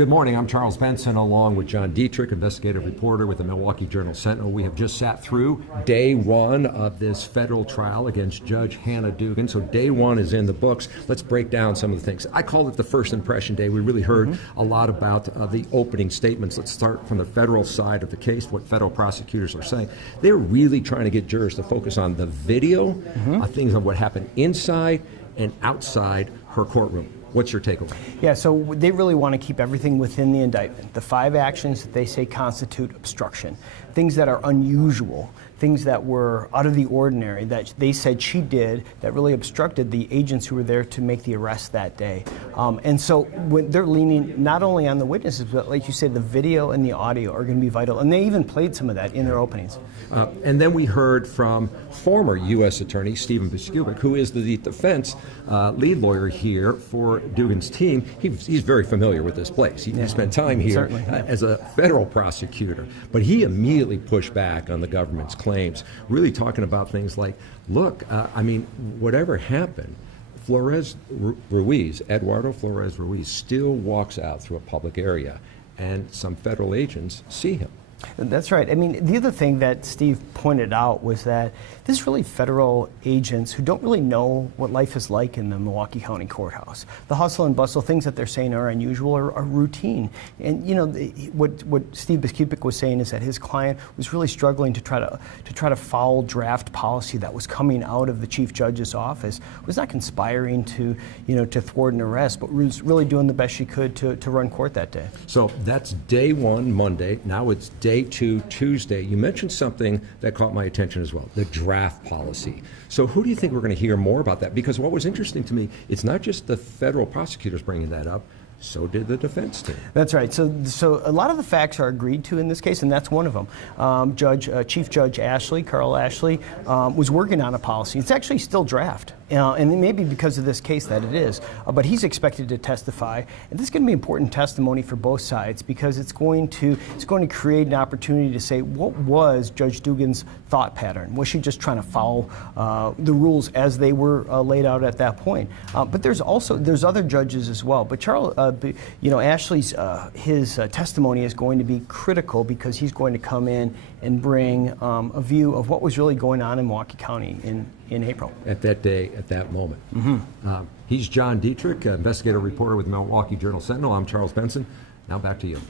Good morning. I'm Charles Benson, along with John Diedrich, investigative reporter with the Milwaukee Sentinel. We have just sat through day one of this federal trial against Judge Hannah Dugan. So day one is in the books. Let's break down some of the things. I called it the first impression day. We really heard a lot about the opening statements. Let's start from the federal side of the case, what federal prosecutors are saying. They're really trying to get jurors to focus on the video, things on what happened inside and outside her courtroom. What's your takeaway? Yeah, so they really want to keep everything within the indictment. The 5 actions that they say constitute obstruction, things that are unusual, things that were out of the ordinary, that they said she did, that really obstructed the agents who were there to make the arrest that day. And so when they're leaning not only on the witnesses, but like you said, the video and the audio are going to be vital. And they even played some of that in their openings. And then we heard from former U.S. Attorney Stephen Biskupic, who is the defense lead lawyer here for Dugan's team. He's very familiar with this place. He spent time here as a federal prosecutor. But he immediately pushed back on the government's claims, really talking about things like, look, whatever happened, Eduardo Flores Ruiz still walks out through a public area, and some federal agents see him. That's right. I mean, the other thing that Steve pointed out was that this is really federal agents who don't really know what life is like in the Milwaukee County Courthouse. The hustle and bustle, things that they're saying are unusual, are routine. And you know, what Steve Biskupic was saying is that his client was really struggling to try to follow draft policy that was coming out of the chief judge's office. Was not conspiring to thwart an arrest, but was really doing the best she could to run court that day. So that's day one, Monday. Now it's day 2, Tuesday. You mentioned something that caught my attention as well, the draft policy. So who do you think we're going to hear more about that? Because what was interesting to me, it's not just the federal prosecutors bringing that up, so did the defense team. That's right. So a lot of the facts are agreed to in this case, and that's one of them. Chief Judge Carl Ashley, was working on a policy. It's actually still draft, and it may be because of this case that it is, but he's expected to testify. And this is going to be important testimony for both sides because it's going to create an opportunity to say, what was Judge Dugan's thought pattern? Was she just trying to follow the rules as they were laid out at that point? But there's other judges as well. But Ashley's his testimony is going to be critical because he's going to come in and bring a view of what was really going on in Milwaukee County in April. At that day, at that moment. He's John Diedrich, investigative reporter with Milwaukee Sentinel. I'm Charles Benson. Now back to you.